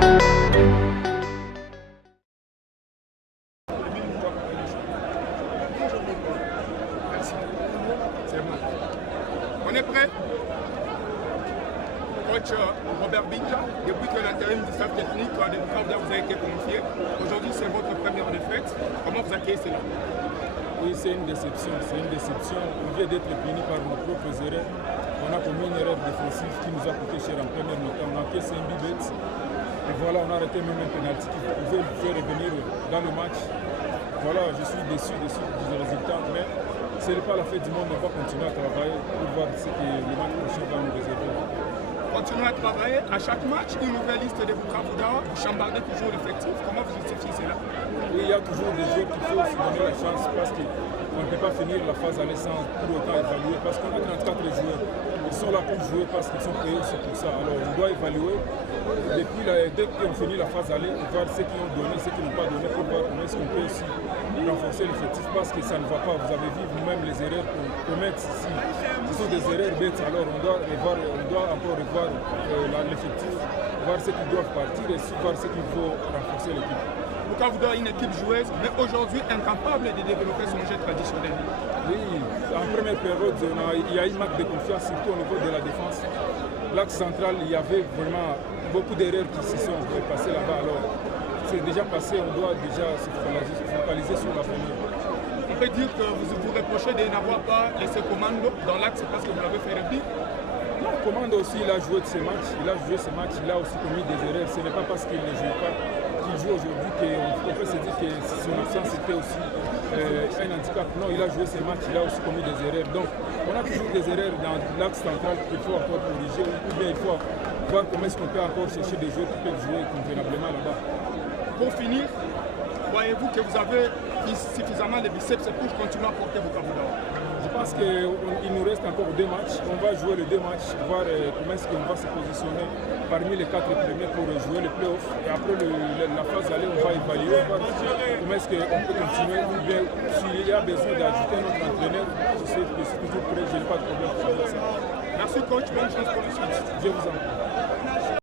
On est prêt? Coach Robert Binja, depuis que l'intérim du staff technique de Bukavu vous a été confié, aujourd'hui c'est votre première défaite. Comment vous accueillez cela? Oui, c'est une déception. On vient d'être puni par nos propres erreurs. On a commis une erreur défensive qui nous a coûté cher en première mi-temps. On a encaissé un but bête. Et voilà, on a arrêté même un penalty qui pouvait nous faire revenir dans le match. Voilà, je suis déçu du résultat, mais ce n'est pas la fête du monde. On va continuer à travailler pour voir ce que le match prochain va nous réserver. Continuez à travailler. À chaque match, une nouvelle liste de Bukavu, vous chambardez toujours l'effectif. Comment vous justifiez cela? Oui, il y a toujours des joueurs qu'il faut se donner la chance parce qu'on ne peut pas finir la phase aller sans pour autant évaluer. Parce qu'on a 34 joueurs. Ils sont là pour jouer parce qu'ils sont payés aussi pour ça. Alors on doit évaluer. Dès qu'on finit la phase aller, voir ce qu'ils ont donné, ce qu'ils n'ont pas donné pour voir comment est-ce qu'on peut aussi renforcer l'effectif parce que ça ne va pas. Vous avez vu vous-même les erreurs qu'on commet ici. Ce sont des erreurs bêtes. Alors on doit encore revoir l'effectif, voir ce qu'ils doivent partir et voir ce qu'il faut renforcer l'équipe. Bukavu a une équipe joueuse, mais aujourd'hui incapable de développer son jeu traditionnel. Oui, en première période, il y a eu un manque de confiance, surtout au niveau de la défense. L'axe central, il y avait vraiment beaucoup d'erreurs qui se sont passées là-bas. Alors, c'est déjà passé, on doit déjà se focaliser sur la première. On peut dire que vous reprochez de n'avoir pas laissé Commando dans l'axe parce que vous l'avez fait remplir. Non, Commando aussi, il a joué ce match, il a aussi commis des erreurs. Ce n'est pas parce qu'il ne joue pas qu'il joue aujourd'hui qu'on peut se dire que son absence était aussi un handicap. Non, il a joué ce match, il a aussi commis des erreurs. Donc, on a toujours des erreurs dans l'axe central qu'il faut encore corriger ou bien il faut voir comment est-ce qu'on peut encore chercher des joueurs qui peuvent jouer convenablement là-bas. Pour finir, voyez-vous que vous avez suffisamment de biceps pour continuer à porter vos candidats? Je pense qu'il nous reste encore 2 matchs. On va jouer les 2 matchs, voir comment est-ce qu'on va se positionner parmi les 4 premiers pour jouer les playoffs. Et après la phase aller, on va évaluer, voir comment est-ce qu'on peut continuer ou bien s'il y a besoin d'ajouter notre entraîneur. Je suis toujours prêt, je n'ai pas de problème avec ça. Merci coach, bonne chance pour la suite. Je vous en prie.